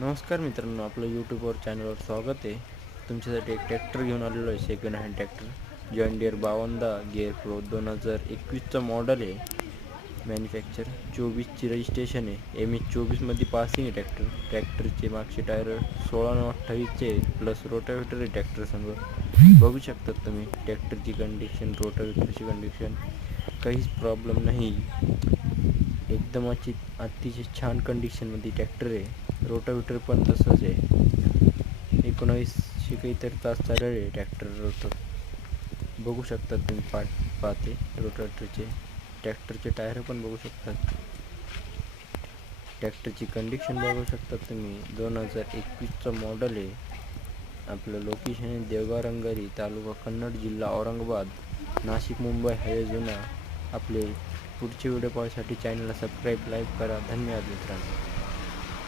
नमस्कार मित्रांनो, आपलं यूट्यूबवर चॅनलवर स्वागत आहे. तुमच्यासाठी एक ट्रॅक्टर घेऊन आलेलो आहे. Second hand tractor John Deere 52 gear pro 2021चं मॉडल आहे. मॅन्युफॅक्चर 24ची रजिस्ट्रेशन आहे. MH24मध्ये पासिंग आहे. ट्रॅक्टरचे मागचे टायर 16/28चे प्लस रोटावेटर आहे. ट्रॅक्टर संग बघू शकतात तुम्ही ट्रॅक्टरची कंडिशन, रोटावेटरची कंडिशन, काहीच प्रॉब्लेम नाही. एकदम अतिशय छान कंडिशनमध्ये ट्रॅक्टर आहे. रोटावेटर पण तसंच आहे. 1900 काहीतरी तास चालेल आहे ट्रॅक्टर. बघू शकतात तुम्ही पाहते रोटावेटरचे. ट्रॅक्टरचे टायर पण बघू शकतात. ट्रॅक्टरची कंडिशन बघू शकतात तुम्ही. 2021चं मॉडल आहे. आपलं लोकेशन आहे देवगाव रंगारी, तालुका कन्नड, जिल्हा औरंगाबाद, नाशिक मुंबई हायवे जुना. आपले पुढचे व्हिडिओ पाहण्यासाठी चॅनलला सबस्क्राईब, लाईक करा. धन्यवाद मित्रांनो.